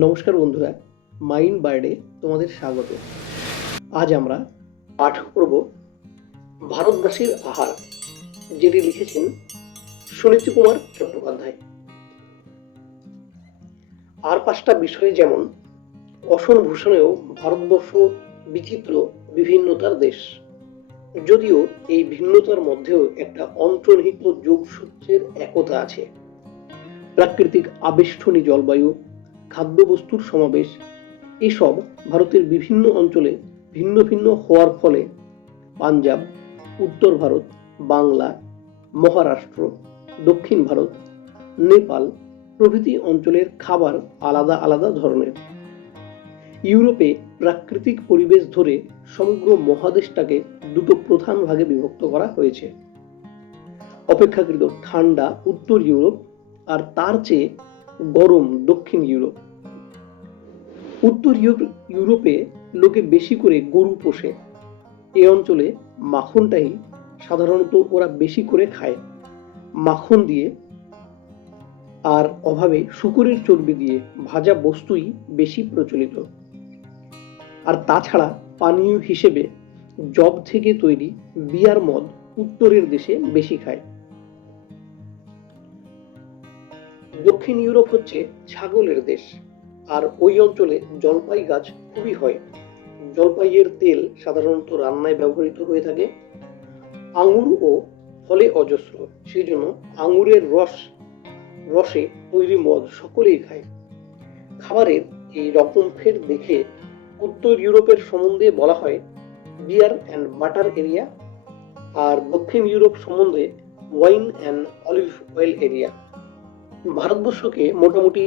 নমস্কার বন্ধুরা, মাইন্ড বার্ডে তোমাদের স্বাগত। আজ আমরা পাঠ করব ভারতবাসীর আহার, যেটি লিখেছেন সুনীতি কুমার চট্টোপাধ্যায়। আর পাঁচটা বিষয়ে যেমন অসন ভূষণেও ভারতবর্ষ বিচিত্র বিভিন্নতার দেশ, যদিও এই ভিন্নতার মধ্যেও একটা অন্তর্নিহিত যোগসূত্রের একতা আছে। প্রাকৃতিক আবেষ্টনী জলবায়ু, খাদ্যবস্তুর সমাবেশ, এসব ভারতের বিভিন্ন অঞ্চলে ভিন্ন ভিন্ন হওয়ার ফলে পাঞ্জাব, উত্তর ভারত, বাংলা, মহারাষ্ট্র, দক্ষিণ ভারত, নেপাল প্রভৃতি অঞ্চলের খাবার আলাদা আলাদা ধরনের। ইউরোপে প্রাকৃতিক পরিবেশ ধরে সমগ্র মহাদেশটাকে দুটো প্রধান ভাগে বিভক্ত করা হয়েছে। অপেক্ষাকৃত ঠান্ডা উত্তর ইউরোপ আর তার চেয়ে গরম দক্ষিণ ইউরোপ। উত্তর ইউরোপে লোকে বেশি করে গরু পোষে। এ অঞ্চলে মাখনটাই সাধারণত ওরা বেশি করে খায়, মাখন দিয়ে আর অভাবে শূকরের চর্বি দিয়ে ভাজা বস্তুই বেশি প্রচলিত। আর তাছাড়া পানীয় হিসেবে যব থেকে তৈরি বিয়ার মদ উত্তরের দেশে বেশি খায়। দক্ষিণ ইউরোপ হচ্ছে ছাগলের দেশ, আর ওই অঞ্চলে জলপাই গাছ খুবই হয়। জলপাইয়ের তেল সাধারণত রান্নায় ব্যবহৃত হয়ে থাকে। আঙুর ও ফলে অজস্র, সেই জন্য আঙুরের রসে তৈরি মদ সকলেই খায়। খাবারের এই রকম ফের দেখে উত্তর ইউরোপের সম্বন্ধে বলা হয় বিয়ার অ্যান্ড বাটার এরিয়া, আর দক্ষিণ ইউরোপ সম্বন্ধে wine and olive oil area. ভারতবর্ষকে মোটামুটি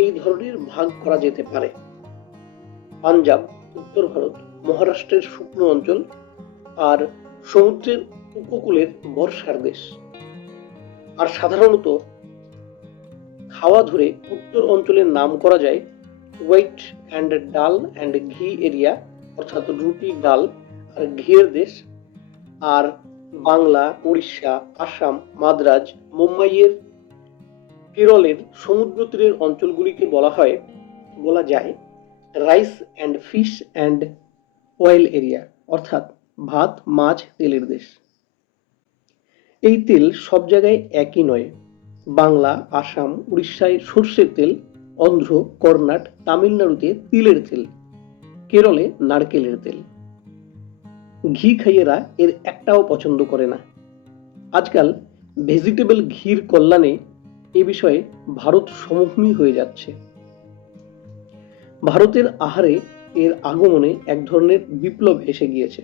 এই ধরনের ভাগ করা যেতে পারে: পাঞ্জাব, উত্তর ভারত, মহারাষ্ট্রের শুকনো অঞ্চল, আর সমুদ্রের উপকূলের বর্ষার দেশ। আর সাধারণত খাওয়া ধরে উত্তর অঞ্চলের নাম করা যায় হোয়াইট অ্যান্ড ডাল অ্যান্ড ঘি এরিয়া, অর্থাৎ রুটি, ডাল আর ঘিয়ের দেশ। আর বাংলা, উড়িষ্যা, আসাম, মাদ্রাজ, মুম্বাইয়ের, কেরলের সমুদ্র তীরের অঞ্চলগুলিকে বলা যায় rice and fish and oil area, অর্থাৎ ভাত, মাছ, তেলের দেশ। এই তেল সব জায়গায় একই নয়। বাংলা, আসাম, উড়িষ্যায় সর্ষের তেল, অন্ধ্র, কর্ণাটক, তামিলনাড়ুতে তিলের তেল, কেরলে নারকেলের তেল। ঘি খাইয়েরা এর একটাও পছন্দ করে না। আজকাল ভেজিটেবল ঘির কল্যাণে এ বিষয়ে ভারত সমভূমি হয়ে যাচ্ছে। ভারতের আহারে এর আগমনে এক ধরনের বিপ্লব এসে গিয়েছে।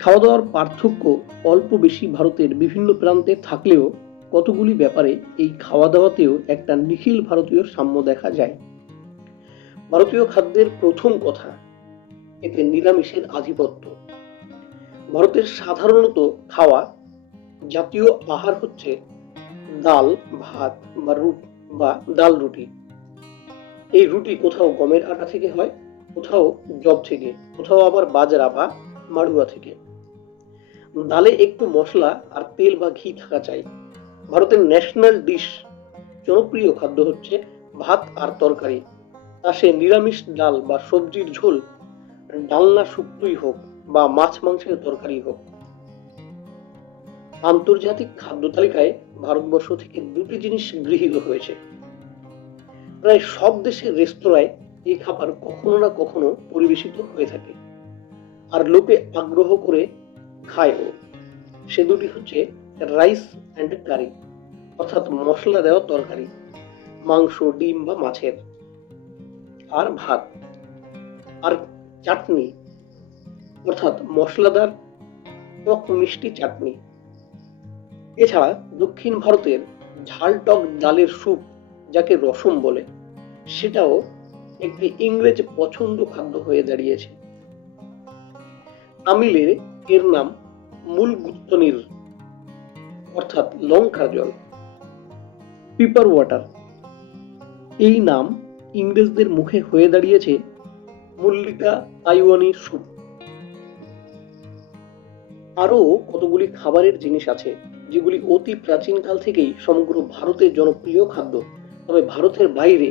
খাওয়া দাওয়ার পার্থক্য অল্প বেশি ভারতের বিভিন্ন প্রান্তে থাকলেও কতগুলি ব্যাপারে এই খাওয়া দাওয়াতেও একটা নিখিল ভারতীয় সাম্য দেখা যায়। ভারতীয় খাদ্যের প্রথম কথা, এতে নিরামিষের আধিপত্য। ভারতের সাধারণত খাওয়া জাতীয় আহার হচ্ছে ডাল, ভাত বা ডাল রুটি। এই রুটি কোথাও গমের আটা থেকে হয়, কোথাও জব থেকে, কোথাও আবার বাজরা বা মাড়ুয়া থেকে। ডালে একটু মশলা আর তেল বা ঘি থাকা চাই। ভারতের ন্যাশনাল ডিশ, জনপ্রিয় খাদ্য হচ্ছে ভাত আর তরকারি, তা সে নিরামিষ ডাল বা সবজির ঝোল, ডালনা শুক্তোই হোক বা মাছ মাংসের তরকারি হোক। আন্তর্জাতিক খাদ্য তালিকায় ভারতবর্ষ থেকে দুটি জিনিস গৃহীত হয়েছে। প্রায় সব দেশের রেস্তোরাঁয় এই খাবার কখনো না কখনো পরিবেশিত হয়ে থাকে, আর লোকে আগ্রহ করে খায়ও। সে দুটি হচ্ছে রাইস অ্যান্ড কারি, অর্থাৎ মশলা দেওয়া তরকারি, মাংস, ডিম বা মাছের, আর ভাত, আর চাটনি, অর্থাৎ মশলাদার টক মিষ্টি চাটনি। এছাড়া দক্ষিণ ভারতের ঝাল টক ডালের স্যুপ, যাকে রসম বলে, সেটাও একটি ইংরেজ পছন্দ খাদ্য হয়ে দাঁড়িয়েছে। তামিলের এর নাম মুলগুত্তনির, অর্থাৎ লঙ্কার জল, পিপার ওয়াটার। এই নাম ইংরেজদের মুখে হয়ে দাঁড়িয়েছে মল্লিকা তাইওয়ানি স্যুপ। আরো কতগুলি খাবারের জিনিস আছে যেগুলি অতি প্রাচীনকাল থেকেই সমগ্র ভারতের জনপ্রিয় খাদ্য, তবে ভারতের বাইরে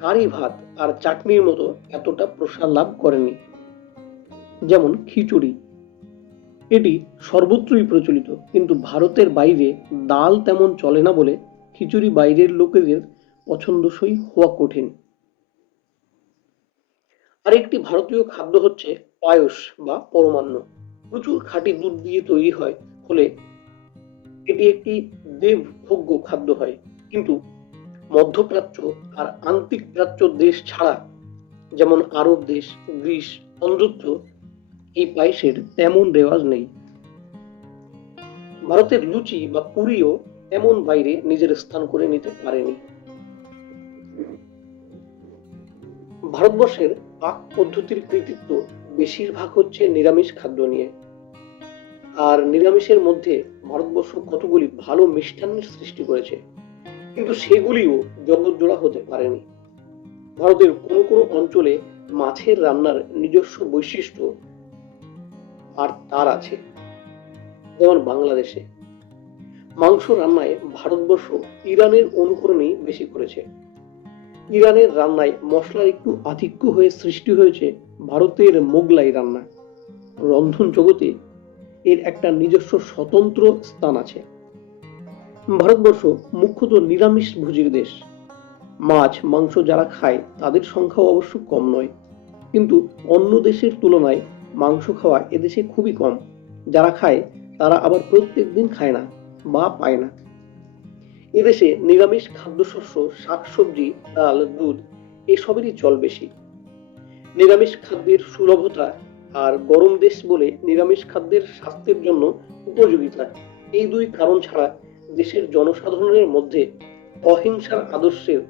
কারি ভাত আর চাটনির মতো এতটা প্রসার লাভ করেনি। যেমন খিচুড়ি, এটি সর্বত্রই প্রচলিত, কিন্তু ভারতের বাইরে ডাল তেমন চলে না বলে খিচুড়ি বাইরের লোকেদের পছন্দসই হওয়া কঠিন। আরেকটি ভারতীয় খাদ্য হচ্ছে পায়স বা পরমান্ন। প্রচুর খাঁটি দুধ দিয়ে তৈরি হয় হলে এটি একটি দেবভোগ্য খাদ্য হয়, কিন্তু মধ্যপ্রাচ্য আর আন্তিক প্রাচ্য দেশ ছাড়া, যেমন আরব দেশ, গ্রিস, অন্যত্র এই পায়েসের তেমন রেওয়াজ নেই। ভারতের লুচি বা পুরিও তেমন বাইরে নিজের স্থান করে নিতে পারেনি। ভারতবর্ষের পাক পদ্ধতির কৃতিত্ব বেশিরভাগ হচ্ছে নিরামিষ খাদ্য নিয়ে। আর নিরামিষের মধ্যে ভারতবর্ষ কতগুলি ভালো মিষ্টান্নের সৃষ্টি করেছে, কিন্তু সেগুলিও জগৎজোড়া হতে পারেনি। ভারতের কোনো কোনো অঞ্চলে মাছের রান্নার নিজস্ব বৈশিষ্ট্য আর তার আছে, যেমন বাংলাদেশে মাংস রান্নায় ভারতবর্ষ ইরানের অনুকরণেই বেশি করেছে। ইরানের রান্নায় মশলার একটু আধিক্য হয়ে সৃষ্টি হয়েছে ভারতের মোগলাই রান্না। রন্ধন জগতে এর একটা নিজস্ব স্বতন্ত্র স্থান আছে। ভারতবর্ষ মুখ্যত নিরামিষ ভোজীর দেশ। মাছ মাংস যারা খায় তাদের সংখ্যাও অবশ্য কম নয়, কিন্তু অন্য দেশের তুলনায় মাংস খাওয়া এদেশে খুবই কম। যারা খায় তারা আবার প্রত্যেক দিন খায় না বা পায় না। এদেশে নিরামিষ খাদ্যশস্য, শাকসবজি, ডাল, দুধ এসবেরই চল বেশি। নিরামিষ খাদ্যের সুলভতা আর গরম দেশ বলে নিরামিষ খাদ্যের স্বাস্থ্যের জন্য উপযোগিতা, এই দুই কারণ ছাড়া দেশের জনসাধারণের মধ্যে অহিংসার আদর্শের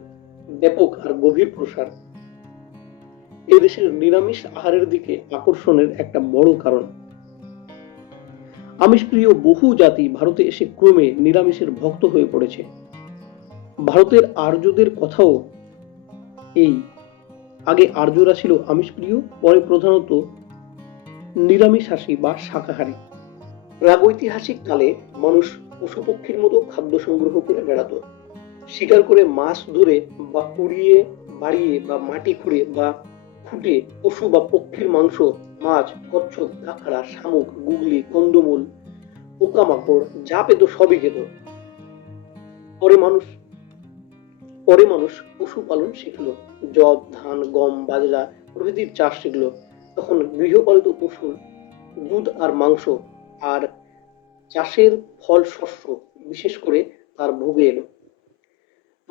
ব্যাপক আর গভীর প্রসার এদেশের নিরামিষ আহারের দিকে আকর্ষণের একটা বড় কারণ। আমিষপ্রিয় বহু জাতি ভারতে এসে ক্রমে নিরামিষের ভক্ত হয়ে পড়েছে। ভারতের আর্যদের কথাও এই। আগে আর্যরা ছিল আমিষপ্রিয়, পরে প্রধানত নিরামিষাশী বা শাকাহারী। প্রাগৈতিহাসিক কালে মানুষ পশুপক্ষীর মতো খাদ্য সংগ্রহ করে বেড়াতো। শিকার করে মাছ ধরে বা কুড়িয়ে বাড়িয়ে বা মাটি খুঁড়ে বা খুঁটে পশু বা পক্ষীর মাংস, মাছ, কচ্ছপ, কাঁকড়া, শামুক, গুগলি, কন্দমূল, পোকামাকড় যা পেত সবই খেত। পরে মানুষ পশুপালন শিখলো, যব, ধান, গম, বাজরা প্রভৃতির চাষ শিখলো। তখন গৃহপালিত পশুর দুধ আর মাংস আর চাষের ফল শস্য, বিশেষ করে তার ভোগে এলো।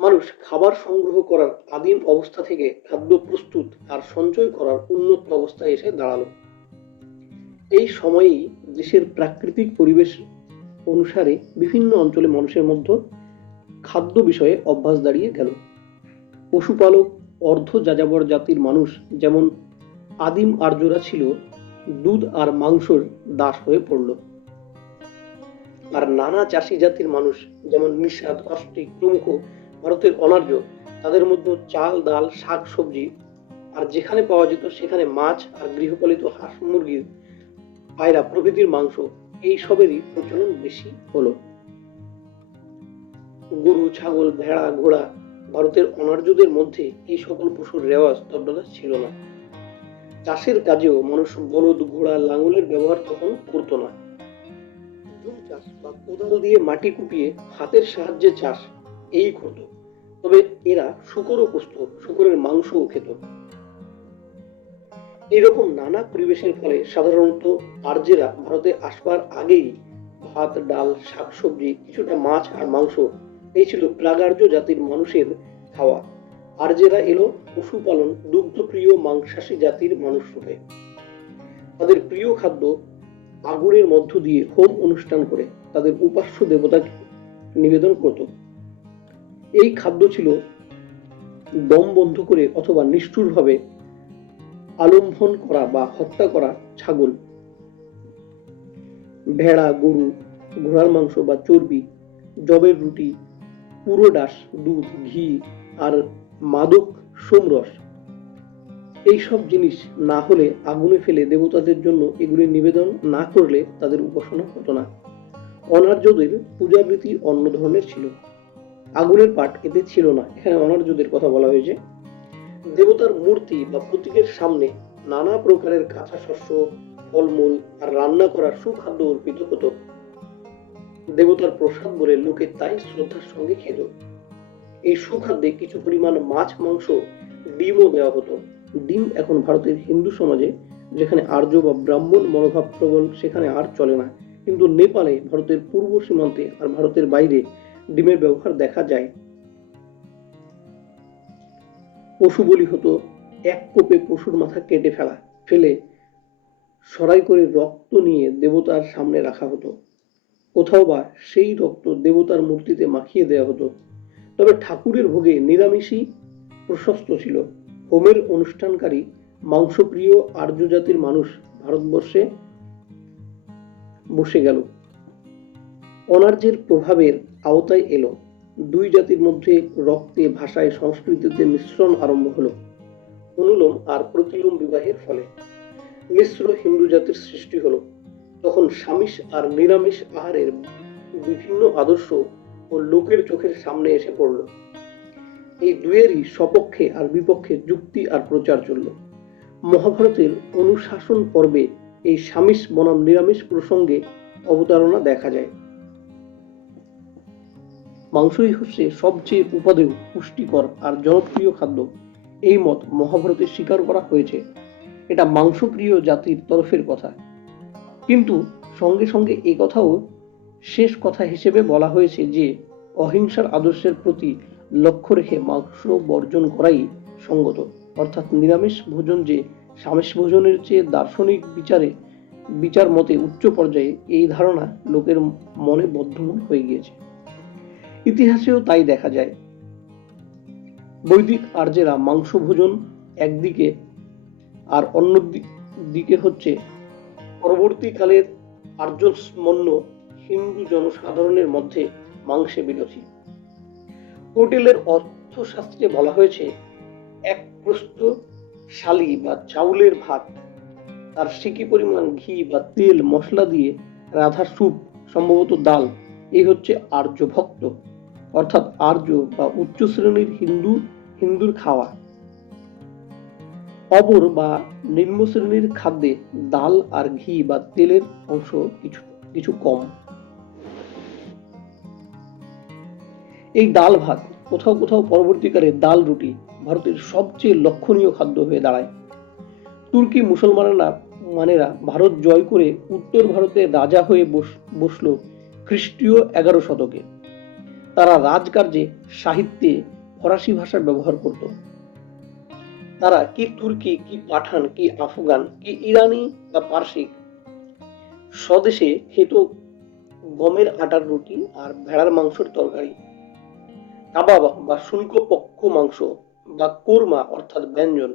মানুষ খাবার সংগ্রহ করার আদিম অবস্থা থেকে খাদ্য প্রস্তুত আর সঞ্চয় করার উন্নত অবস্থায় এসে দাঁড়ালো। এই সময়েই দেশের প্রাকৃতিক পরিবেশ অনুসারে বিভিন্ন অঞ্চলে মানুষের মধ্যে খাদ্য বিষয়ে অভ্যাস দাঁড়িয়ে গেল। পশুপালক অর্ধ যাযাবর জাতির মানুষ যেমন আদিম আর্যরা ছিল, দুধ আর মাংসর দাস হয়ে পড়ল। আর নানা চাষি জাতির মানুষ যেমন নিষাদ, অস্ট্রিক প্রমুখ ভারতের অনার্য, তাদের মধ্যে চাল, ডাল, শাক সবজি আর যেখানে পাওয়া যেত সেখানে মাছ আর গৃহপালিত হাঁস মুরগির, পায়রা প্রভৃতির মাংস, এই সবেরই প্রচলন বেশি হলো। গরু, ছাগল, ভেড়া, ঘোড়া, ভারতের অনার্যদের মধ্যে এই সকল পশুর রেওয়াজ তদ্দা ছিল না। চাষের কাজেও মানুষ বলদ, ঘোড়া, লাঙলের ব্যবহার তখন করতো না। জুম চাষ বা কোদাল দিয়ে মাটি কুপিয়ে হাতের সাহায্যে চাষ এই করত। তবে এরা শূকরও পুষত, শূকরের মাংসও খেত। এরকম নানা পরিবেশের ফলে সাধারণত আর্যেরা ভারতে আসবার আগেই ভাত, ডাল, শাকসবজি, কিছুটা মাছ আর মাংস, এই ছিল প্রাগার্য জাতির মানুষের খাওয়া। আর্যেরা এলো পশুপালন, দুগ্ধপ্রিয়, মাংসাশী জাতির মানুষ রূপে। তাদের প্রিয় খাদ্য আগুনের মধ্য দিয়ে হোম অনুষ্ঠান করে তাদের উপাস্য দেবতাকে নিবেদন করত। এই খাদ্য ছিল দম বন্ধ করে অথবা নিষ্ঠুরভাবে আলম্ভন করা বা হত্যা করা ছাগল, ভেড়া, গরু, ঘোড়ার মাংস বা চর্বি, জবের রুটি, পুরো ডাস, দুধ, ঘি আর মাদক সোমরস। এইসব জিনিস না হলে আগুনে ফেলে দেবতাদের জন্য এগুলি নিবেদন না করলে তাদের উপাসনা হতো না। অনার্যদের পূজারীতি অন্য ধরনের ছিল। আগুনের পাঠ এতে ছিল না। এখানে অনার্যদের কথা বলা হয়েছে। দেবতার মূর্তি বা প্রতীকের সামনে নানা প্রকারের কাঁচা শস্য, ফলমূল আর রান্না করা সুখাদ্য অর্পিত হতো। দেবতার প্রসাদ বলে লোকে তাই শ্রদ্ধার সঙ্গে খেত। এই সুখাদ্যে কিছু পরিমাণ মাছ, মাংস, ডিমও দেওয়া হতো। ডিম এখন ভারতের হিন্দু সমাজে, যেখানে আর্য বা ব্রাহ্মণ মনোভাব প্রবল, সেখানে আর চলে না, কিন্তু নেপালে, ভারতের পূর্ব সীমান্তে আর ভারতের বাইরে ডিমের ব্যবহার দেখা যায়। পশু বলি হতো। এক কোপে পশুর মাথা কেটে ফেলে সরাই করে রক্ত নিয়ে দেবতার সামনে রাখা হতো। কোথাও বা সেই রক্ত দেবতার মূর্তিতে মাখিয়ে দেওয়া হতো। তবে ঠাকুরের ভোগে নিরামিষই প্রশস্ত ছিল। হোমের অনুষ্ঠানকারী মাংসপ্রিয় আর্য জাতির মানুষ ভারতবর্ষে বসে গেল। অনার্যের প্রভাবের আওতায় এলো। দুই জাতির মধ্যে রক্তে, ভাষায়, সংস্কৃতিতে মিশ্রণ আরম্ভ হলো। অনুলোম আর প্রতিলোম বিবাহের ফলে মিশ্র হিন্দু জাতির সৃষ্টি হলো। তখন স্বামিষ আর নিরামিষ আহারের বিভিন্ন আদর্শ ও লোকের চোখের সামনে এসে পড়ল। এই দুয়েরই সপক্ষে আর বিপক্ষে যুক্তি আর প্রচার চলল। মহাভারতের অনুশাসন পর্বে এই স্বামিষ বনাম নিরামিষ প্রসঙ্গে অবতারণা দেখা যায়। মাংসই হচ্ছে সবচেয়ে উপাদেয়, পুষ্টিকর আর জনপ্রিয় খাদ্য, এই মত মহাভারতে স্বীকার করা হয়েছে। এটা মাংসপ্রিয় জাতির তরফের কথা। কিন্তু সঙ্গে সঙ্গে এই কথাও শেষ কথা হিসেবে বলা হয়েছে যে অহিংসার আদর্শের প্রতি লক্ষ্য রেখে মাংস বর্জন করাই সঙ্গত। অর্থাৎ নিরামিষ ভোজন যে স্বামিষ ভোজনের চেয়ে দার্শনিক বিচার মতে উচ্চ পর্যায়ে, এই ধারণা লোকের মনে বদ্ধমূল হয়ে গিয়েছে। ইতিহাসেও তাই দেখা যায়। বৈদিক আর্যেরা মাংস ভোজন একদিকে, আর অন্য দিকে হচ্ছে পরবর্তীকালের আর্যস্মন্য হিন্দু জনসাধারণের মধ্যে মাংসে বিরোধী। হোটেলের অর্থশাস্ত্রে বলা হয়েছে, এক প্রস্থ শালি বা চাউলের ভাত, তার সিকি পরিমাণ ঘি বা তেল মশলা দিয়ে রাধা স্যুপ, সম্ভবত ডাল, এই হচ্ছে আর্য ভক্ত, অর্থাৎ আর্য বা উচ্চ শ্রেণীর হিন্দুর খাওয়া। অবর বা নিম্ন শ্রেণীর খাদ্যে ডাল আর ঘি বা তেলের অংশ কিছু কম। এই ডাল ভাত, কোথাও কোথাও পরবর্তীকালে ডাল রুটি ভারতের সবচেয়ে লক্ষণীয় খাদ্য হয়ে দাঁড়ায়। তুর্কি মুসলমানেরা ভারত জয় করে উত্তর ভারতে রাজা হয়ে বসল খ্রিস্টীয় 11 শতকে। তারা রাজকার্যে, সাহিত্যে ফরাসি ভাষার ব্যবহার করত। তারা কি তুর্কি, কি পাঠান, কি আফগান, কি ইরানি বা পারসিক, স্বদেশে খেত গমের আটার রুটি আর ভেড়ার মাংসের তরকারি। কাবাব বা শুল্ক পক্ষ মাংস বা কোরমা অর্থাৎ ব্যঞ্জন।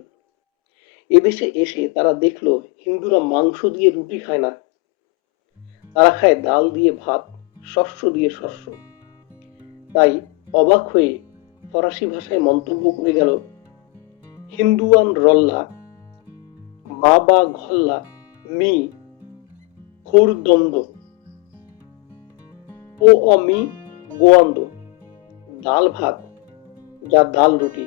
এদেশে এসে তারা দেখলো হিন্দুরা মাংস দিয়ে রুটি খায় না, তারা খায় ডাল দিয়ে ভাত, শস্য দিয়ে শস্য। তাই অবাক হয়ে ফরাসি ভাষায় মন্তব্য করে গেল, হিন্দুয়ান রল্লা, বাবা ঘল্লা, মি খোরদন্দ, ও অমি গোয়ান্দ, ডাল ভাত যা ডাল রুটি।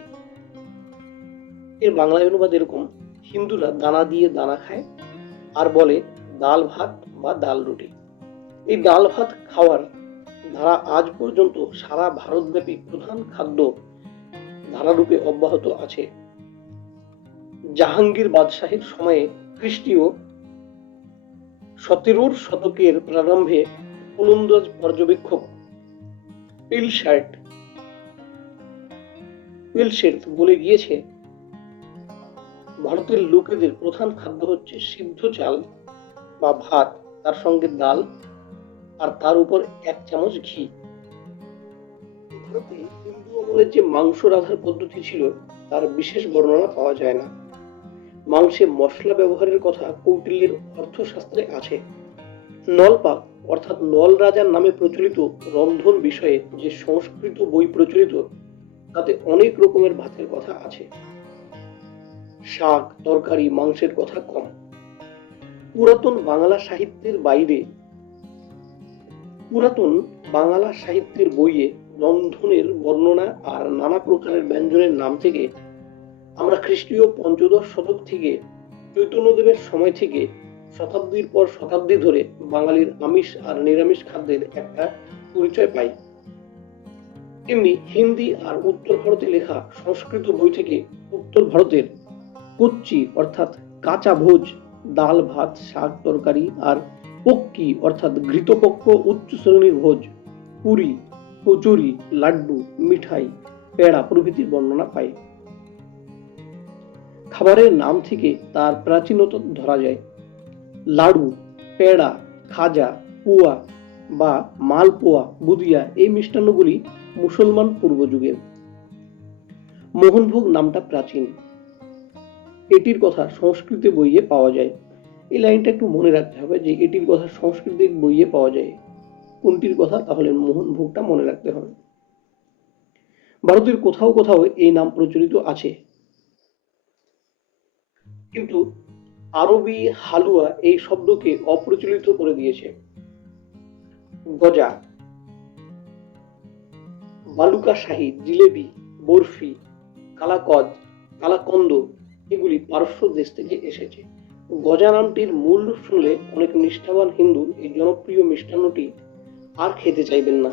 এর বাংলা অনুবাদ এরকম, হিন্দুরা দানা দিয়ে দানা খায় আর বলে ডাল ভাত বা ডাল রুটি। এই ডাল ভাত খাওয়ার ধারা আজ পর্যন্ত সারা ভারতব্যাপী প্রধান খাদ্য ধারারূপে অব্যাহত আছে। জাহাঙ্গীর বাদশাহের সময়ে খ্রিস্টীয় 17 শতকের প্রারম্ভে ওলন্দাজ পর্যবেক্ষক পিলশের্ত বলে গিয়েছে, ভারতের লোকেদের প্রধান খাদ্য হচ্ছে সিদ্ধ চাল বা ভাত, তার সঙ্গে ডাল আর তার উপর 1 চামচ ঘি। ভারতে হিন্দু আমলের যে মাংস রাঁধার পদ্ধতি ছিল তার বিশেষ বর্ণনা পাওয়া যায় না। মাংসে মশলা ব্যবহারের কথা কৌটিল্যের অর্থশাস্ত্রে আছে। নলপাক অর্থাৎ নল রাজার নামে প্রচলিত রন্ধন বিষয়ে যে সংস্কৃত বই প্রচলিত, তাতে অনেক রকমের ভাতের কথা আছে। শাক, তরকারি, মাংসের কথা কম। পুরাতন বাংলা সাহিত্যের বইয়ে রন্ধনের বর্ণনা আর নানা প্রকারের ব্যঞ্জনের নাম থেকে আমরা খ্রিস্টীয় পঞ্চদশ শতক থেকে চৈতন্যদেবের সময় থেকে শতাব্দীর পর শতাব্দী ধরে বাঙালির আমিষ আর নিরামিষ খাদ্যের একটা পরিচয় পাই। তেমনি হিন্দি আর উত্তর ভারতে লেখা সংস্কৃত বই থেকে উত্তর ভারতের কচ্চি অর্থাৎ কাঁচা ভোজ, ডাল ভাত শাক তরকারি, আর পক্কি অর্থাৎ ঘৃতপক্ষ উচ্চ শ্রেণীর ভোজ, পুরি, কচুরি, লাড্ডু, মিঠাই, পেড়া প্রভৃতির বর্ণনা পাই। খাবারের নাম থেকে তার প্রাচীনতা ধরা যায়। লাড়ু, পেড়া, খাজা, পুয়া বা মালপোয়া, বুদিয়া এই মিষ্টান্নগুলি মুসলমান পূর্বযুগের। মোহনভোগ নামটা প্রাচীন, এটির কথা সংস্কৃত বইয়ে পাওয়া যায়। এই লাইনটা একটু মনে রাখতে হবে যে এটির কথা সংস্কৃতের বইয়ে পাওয়া যায়। কোনটির কথা? তাহলে মোহনভোগটা মনে রাখতে হবে। ভারতের কোথাও কোথাও এই নাম প্রচলিত আছে, কিন্তু আরবি হালুয়া এই শব্দকে অপ্রচলিত করে দিয়েছে। গজা, বালুকা শাহী, জিলেবি, বরফি, কালাকদ, কালাকন্দ এগুলি পারস্য দেশ থেকে এসেছে। গজা নামটির মূল রূপ শুনলে অনেক নিষ্ঠাবান হিন্দু এই জনপ্রিয় মিষ্টান্নটি আর খেতে চাইবেন না।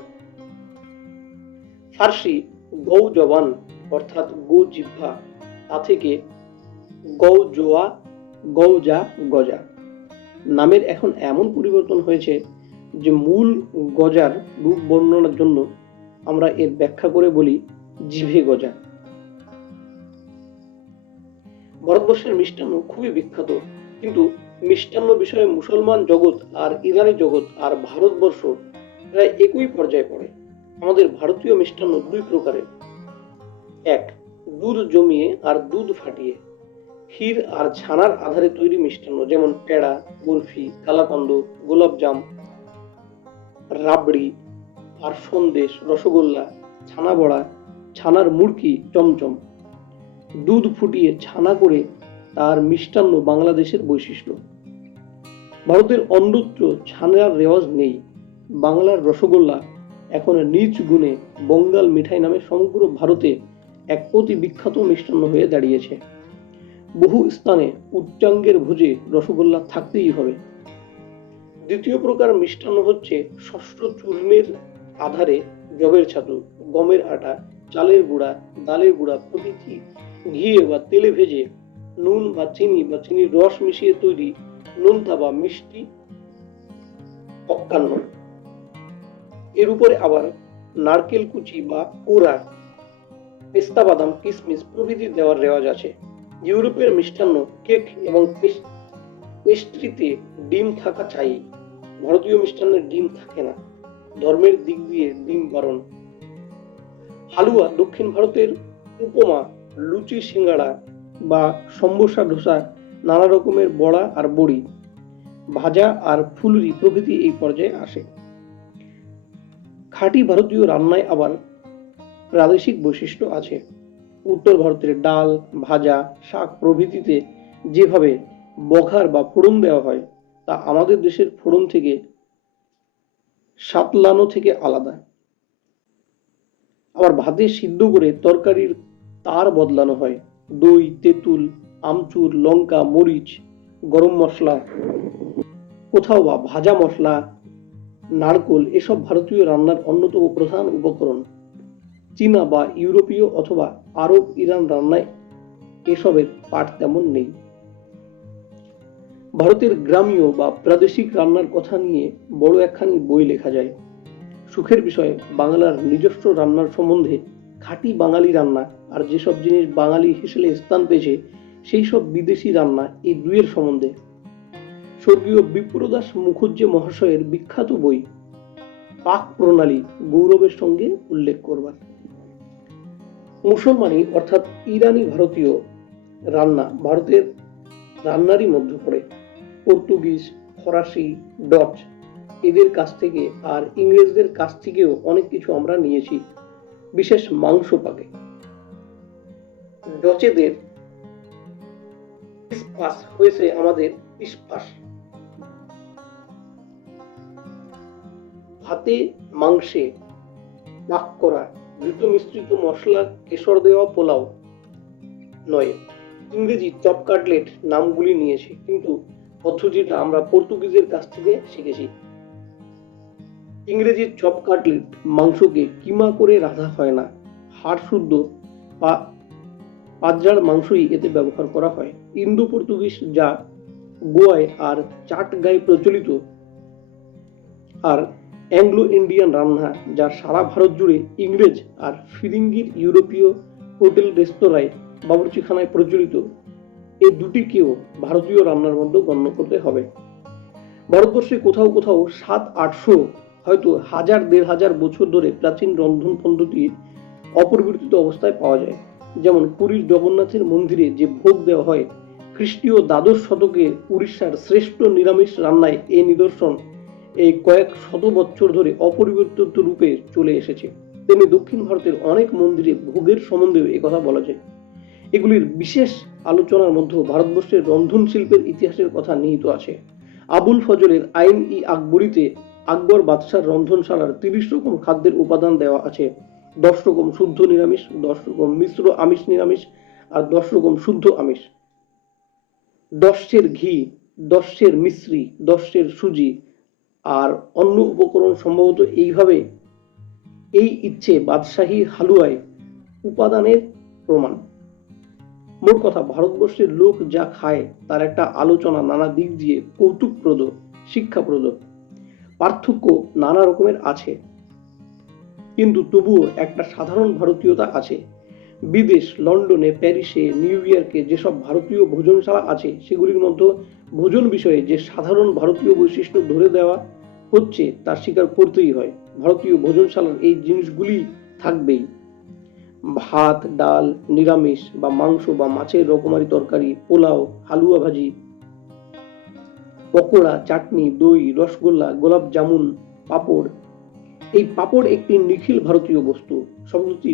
ফার্সি গৌ জবান অর্থাৎ গো জিহ্বা, তা থেকে গৌ জোয়া, গৌজা, গজা নামের এখন এমন পরিবর্তন হয়েছে যে মূল গজার রূপ বর্ণনার জন্য আমরা এর ব্যাখ্যা করে বলি জিভে গজা। ভারতবর্ষের মিষ্টান্ন খুবই বিখ্যাত, কিন্তু মিষ্টান্ন বিষয়ে মুসলমান জগৎ আর ইরানি জগৎ আর ভারতবর্ষ প্রায় একই পর্যায়ে পড়ে। আমাদের ভারতীয় মিষ্টান্ন দুই প্রকারের। এক, দুধ জমিয়ে আর দুধ ফাটিয়ে ক্ষীর আর ছানার আধারে তৈরি মিষ্টান্ন, যেমন পেড়া, বরফি, কালাকন্দ, গোলাপজাম, রাবড়ি আর সন্দেশ, রসগোল্লা, ছানা বড়া, ছানার মুড়কি, চমচম। দুধ ফুটিয়ে ছানা করে তার মিষ্টান্ন বাংলাদেশের বৈশিষ্ট্য। ভারতের অন্যত্র ছানার রেওয়াজ নেই। বাংলার রসগোল্লা এখন নিজ গুণে বঙ্গাল মিঠাই নামে সমগ্র ভারতে এক অতি বিখ্যাত মিষ্টান্ন হয়ে দাঁড়িয়েছে। বহু স্থানে উচ্চাঙ্গের ভোজে রসগোল্লা থাকতেই হবে। দ্বিতীয় প্রকার মিষ্টান্ন হচ্ছে ষষ্ঠ চূর্ণের আধারে জবের ছাতু, গমের আটা, চালের গুঁড়া, ডালের গুঁড়া প্রভৃতি ঘিয়ে বা তেলে ভেজে নুন বা চিনির রস মিশিয়ে তৈরি নোনতা বা মিষ্টি পক্কান্ন। এর উপরে আবার নারকেল কুচি বা কোড়া, পেস্তা বাদাম, কিশমিশ প্রভৃতি দেওয়ার রেওয়াজ আছে। ইউরোপের মিষ্টান্ন, কেক এবং পেস্ট্রিতে ডিম থাকা চাই। ভারতীয় মিষ্টান্নে ডিম থাকে না, ধর্মের দিক দিয়ে ডিম বারণ। হালুয়া দক্ষিণ ভারতের উপমা, লুচি, সিঙ্গাড়া বা সম্বোসা, ধোসা, নানা রকমের বড়া আর বড়ি, ভাজা আর ফুলুরি প্রভৃতি এই পর্যায়ে আসে। খাঁটি ভারতীয় রান্নায় আবার প্রাদেশিক বৈশিষ্ট্য আছে। উত্তর ভারতের ডাল, ভাজা, শাক প্রভৃতিতে যেভাবে বঘার বা ফোড়ন দেওয়া হয় তা আমাদের দেশের ফোড়ন থেকে সাতলানো থেকে আলাদা। আবার ভাতে সিদ্ধ করে তরকারির তার বদলানো হয়। দই, তেঁতুল, আমচুর, লঙ্কা, মরিচ, গরম মশলা, কোথাও বা ভাজা মশলা, নারকোল এসব ভারতীয় রান্নার অন্যতম প্রধান উপকরণ। চীনা বা ইউরোপীয় অথবা আরব ইরান রান্নায় এসবের পাঠ তেমন নেই। ভারতের গ্রামীয় বা প্রাদেশিক রান্নার কথা নিয়ে বড় একখানি বই লেখা যায়। সুখের বিষয় বাংলার নিজস্ব রান্নার সম্বন্ধে খাঁটি বাঙালি রান্না আর যেসব জিনিস বাঙালি হিসেবে স্থান পেয়েছে সেই সব বিদেশি রান্না, এই দুইয়ের সম্বন্ধে স্বর্গীয় বিপ্রদাস মুখুজ্জে মহাশয়ের বিখ্যাত বই পাক প্রণালী গৌরবের সঙ্গে উল্লেখ করবার। মুসলমানি অর্থাৎ ইরানি ভারতীয় রান্না ভারতের রান্নারই মধ্যে পড়ে। পর্তুগিজ, ফরাসি, ডচ এদের কাছ থেকে আর ইংরেজদের কাছ থেকেও অনেক কিছু আমরা নিয়েছি, বিশেষ মাংস পাকে। ডচেদের ইস্পাস হয়েছে আমাদের ইস্পাস। ভাতে মাংসে পাক করা দ্রুত মিশ্রিত মশলা কেশর দেওয়া পোলাও, নয়। ইংরেজি চপ কাটলেট নামগুলি নিয়েছে, কিন্তু পদ্ধতিটা আমরা পর্তুগিজের কাছ থেকে শিখেছি। ইংরেজির চপ কাটলেট মাংসকে কিমা করে রাঁধা হয় না, হাড় শুদ্ধ পাঁজরার মাংসই এতে ব্যবহার করা হয়। ইন্দো পর্তুগিজ যা গোয়ায় আর চাটগাঁয়ে প্রচলিত, আর অ্যাংলো ইন্ডিয়ান রান্না যা সারা ভারত জুড়ে ইংরেজ আর ফিরিঙ্গির ইউরোপীয় হোটেল রেস্তোরাঁয় বাবুর্চিখানায় প্রচলিত, এই দুটিকেও ভারতীয় রান্নার মধ্যে গণ্য করতে হবে। ভারতবর্ষে কোথাও কোথাও 700-800, হয়তো 1000-1500 বছর ধরে প্রাচীন রন্ধন পদ্ধতি অপরিবর্তিত অবস্থায় পাওয়া যায়। যেমন পুরীর জগন্নাথের মন্দিরে যে ভোগ দেওয়া হয়, খ্রিস্টীয় দ্বাদশ শতকে উড়িষ্যার শ্রেষ্ঠ নিরামিষ রান্নায় এই নিদর্শন এই কয়েক শত বছর ধরে অপরিবর্তিত রূপে চলে এসেছে। তেমনি দক্ষিণ ভারতের অনেক মন্দিরে ভোগের সম্বন্ধেও একথা বলা যায়। এগুলির বিশেষ আলোচনার মধ্যে ভারতবর্ষের রন্ধন শিল্পের ইতিহাসের কথা নিহিত আছে। আবুল ফজলের আইন-ই-আকবরীতে আকবর বাদশার রন্ধনশালার 30 রকম খাদ্যের উপাদান দেওয়া আছে। 10 রকম শুদ্ধ নিরামিষ, 10 রকম মিশ্র আমিষ নিরামিষ, আর 10 রকম শুদ্ধ আমিষ। 10 সের ঘি, 10 সের মিশ্রি, 10 সের সুজি আর অন্য উপকরণ সম্ভবত এইভাবে এই ইচ্ছে বাদশাহী হালুয়ায় উপাদানের প্রমাণ। মোট কথা, ভারতবর্ষের লোক যা খায় তার একটা আলোচনা নানা দিক দিয়ে কৌতুকপ্রদ, শিক্ষাপ্রদ। পার্থক্য নানা রকমের আছে, কিন্তু তবুও একটা সাধারণ ভারতীয়তা আছে। বিদেশ, লন্ডনে, প্যারিসে, নিউ ইয়র্কে যেসব ভারতীয় ভোজনশালা আছে, সেগুলির মধ্যে ভোজন বিষয়ে যে সাধারণ ভারতীয় বৈশিষ্ট্য ধরে দেওয়া হচ্ছে তা স্বীকার করতেই হয়। ভারতীয় ভোজনশালার এই জিনিসগুলি থাকবেই: ভাত, ডাল, নিরামিষ বা মাংস বা মাছের রকমারি তরকারি, পোলাও, হালুয়া ভাজি, পকোড়া, চাটনি, দই, রসগোল্লা, গোলাপ জামুন, পাঁপড়। এই পাঁপড় একটি নিখিল ভারতীয় বস্তু। শব্দটি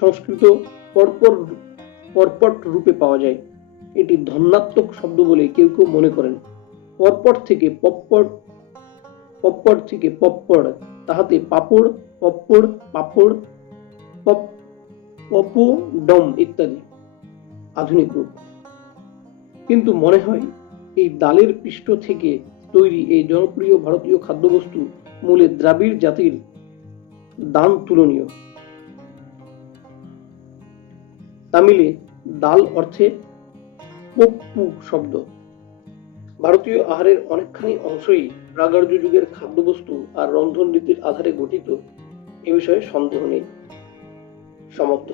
সংস্কৃত পরপট রূপে পাওয়া যায়। এটি ধন্যাত্মক শব্দ বলে কেউ কেউ মনে করেন। পরপট থেকে পপ্পড়, পপ্পড় থেকে পপ্পড়, তাহাতে পাঁপড়, পপ্পড়, পাঁপড়, পপোডম ইত্যাদি আধুনিক রূপ। কিন্তু মনে হয় এই ডালের পৃষ্ঠ থেকে তৈরি এই জনপ্রিয় ভারতীয় খাদ্যবস্তু মূলে দ্রাবিড় জাতির দান তুলনীয়। তামিলে ডাল অর্থে পপ্পু শব্দ। ভারতীয় আহারের অনেকখানি অংশই প্রাগার্য যুগের খাদ্যবস্তু আর রন্ধন রীতির আধারে গঠিত, এ বিষয়ে সন্দেহ নেই। সমাপ্ত।